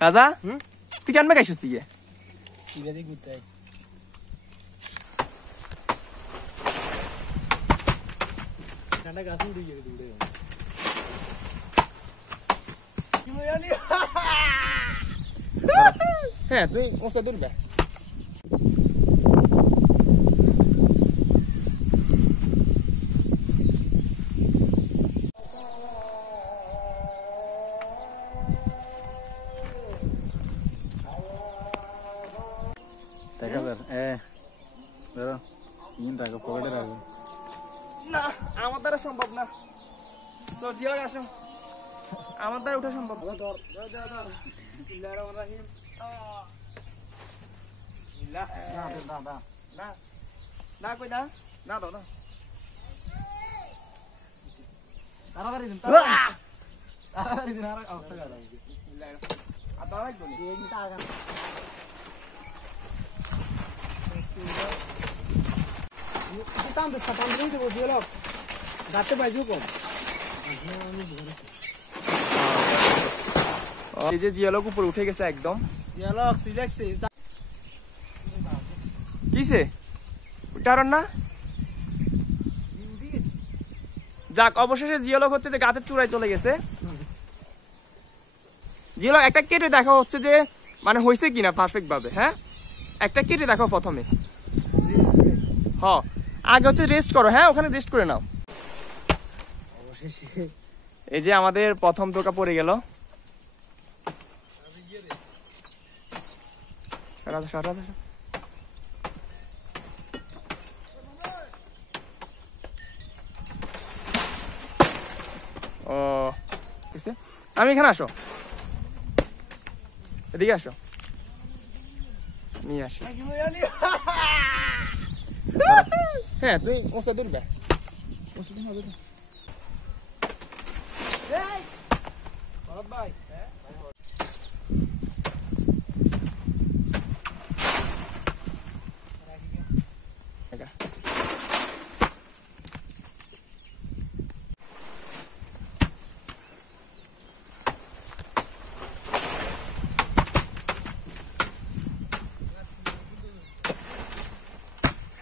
রাজা তুই কেন গাইছিস তুই হ্যাঁ তুই ওসা ধরবে না আমার দ্বারা সম্ভব না আসো আমার দ্বারা উঠা সম্ভব না কই না না দাও না তাড়াতাড়ি দিন তাড়াতাড়ি দিন আর অবস্থা গেল আর দাও একদম এই নিটা আগা ये काम दस्ता काम नहीं देबो दियो लोग गाते बाजू को এই যে জিয়ালক উপরে উঠে গেছে একদম জিয়ালক সিলেক্সে কিসে উঠারন না যাক অবশেষে জিয়ালক হচ্ছে যে গাছের চূড়ায় চলে গেছে জিয়ালক একটা কেটে দেখা হচ্ছে যে মানে হইছে কিনা পারফেক্ট ভাবে হ্যাঁ একটা কেটে দেখো প্রথমে হ্যাঁ আগে হচ্ছে রেস্ট করো হ্যাঁ ওখানে রেস্ট করে নাও অবশেষে এই যে আমাদের প্রথম টোকা পড়ে গেল ও আমি এখানে আসো এদিকে আসো নিয়ে আসি হ্যাঁ তুই ওসা ধরবে ভাই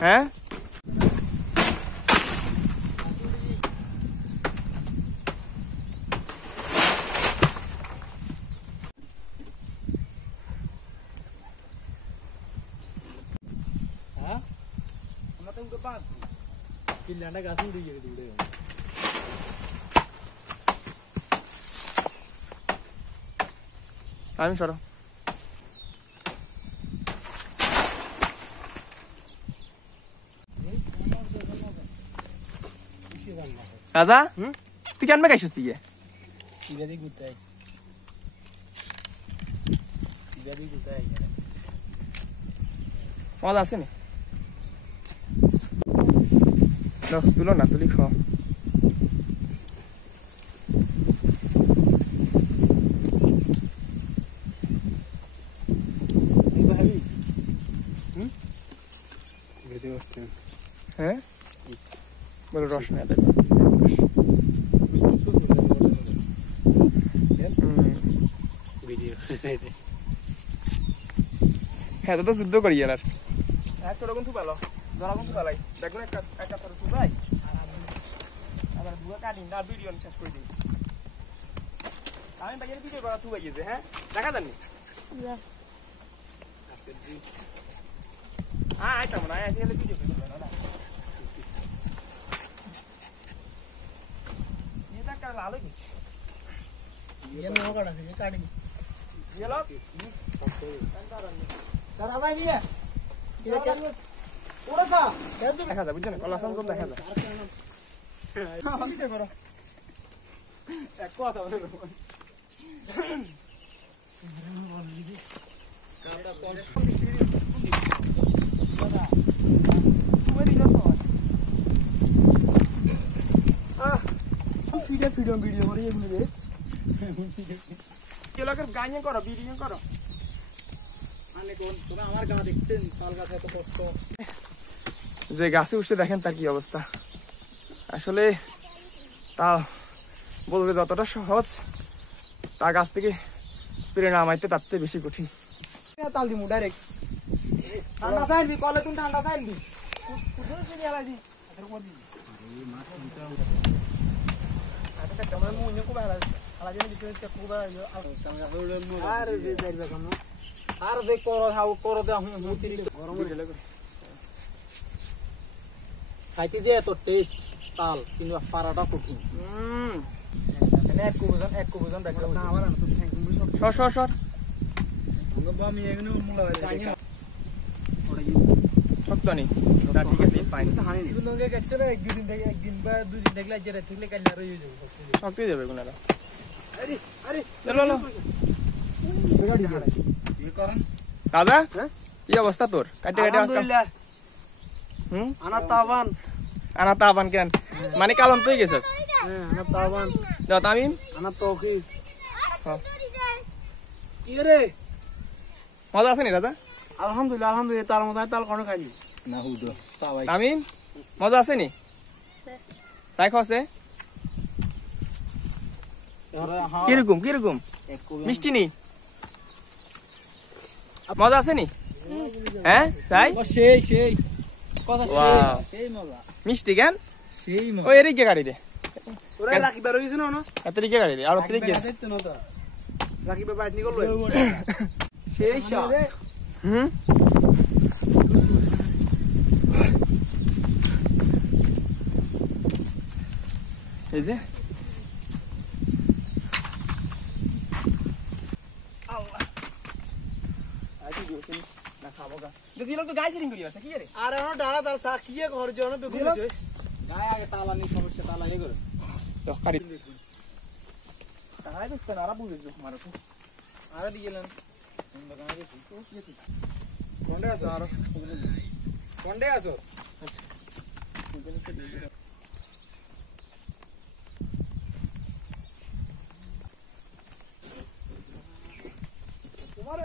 হ্যাঁ আমি সরো রাজা তুই কেন গাইছিস তুই মজা আছে না তুলো না তুলি খাও হ্যাঁ বলো রস না হ্যাঁ তো যুদ্ধ করি আর হ্যাঁ সেরকম খুব ভালো জনগণ খুব ভালো দেখুন একটা একটা খুব ভাই আবার দুয়া কাটিং আর ভিডিও শেষ করে দিই আমি বাইরে ভিডিও করা তুই গেছে হ্যাঁ দেখা জানি হ্যাঁ আইতাম না আইতে গেলে ভিডিও করে না এটা কাল ভালো গেছে ये नो काढा से काढी ये लोग सर आवाज नहीं है किधर क्या थोड़ा सा দেখা যায় বুঝছেন কলা সামনে দেখা যায় ভিডিও করো এক কথা বলো কামটা 50 ডিগ্রি দাদা তুমি দিন তো ভিডিও করে এগুলো রে কেলাকে গাইয়ে করো ভিডিও করো মানে কোন তোমরা আমার গা দেখতেন তাল গাছে এত কষ্ট যে গাছে উঠে দেখেন তার কি অবস্থা আসলে তা বলবে যতটা সহজ তা গাছ থেকে স্প্রে নামাইতে তার থেকে বেশি কঠিন। তাল দিমু ডাইরেক্ট ঠান্ডা চাইবি কলে তুমি ঠান্ডা চাইবি খাইতে যে এত টেস্ট তাল কিন্তু পারাটা কঠিন। এক কুবুজন দেখো সর শক্ত নেই ঠিক আছে ফাইন একদিন বা দুদিন দেখলে থাকলে কাল্লা রয়ে যাবে শক্তই যাবে কোনারা। রাজা কি অবস্থা তোর? কাটে আনা তাবান কেন মানে কালন তুই গেছিস তামিম মজা আছে নি রাজা? আলহামদুলিল্লাহ আলহামদুলিল্লাহ তার মতো তাল কোনো খাইনি তামিম মজা আছে নি? তাই খাওয়াছে কিরকম কিরকম মিষ্টি নি? মজা আছে নি? হ্যাঁ তাই সেই সেই কথা সেই মিষ্টি কেন ওই এরিকে গাড়ি রে ওরা রাখি বার হইছে না এতরিকে গাড়ি রে আর অতরিকে রাখি বার বাইট নিকল সেই শট এই যে আর এখন ডালা তাল চা কি ঘর জন বেগুন হইছে গায় আগে তালা নি সমস্যা তালা হে করে তরকারি তাহাই দিস না আর বুঝিস মারো আর দিগেলেন কোন্ডে আছো আর কোন্ডে আছো তোমার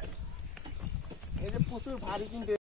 এই যে প্রচুর ভারী কিন্তু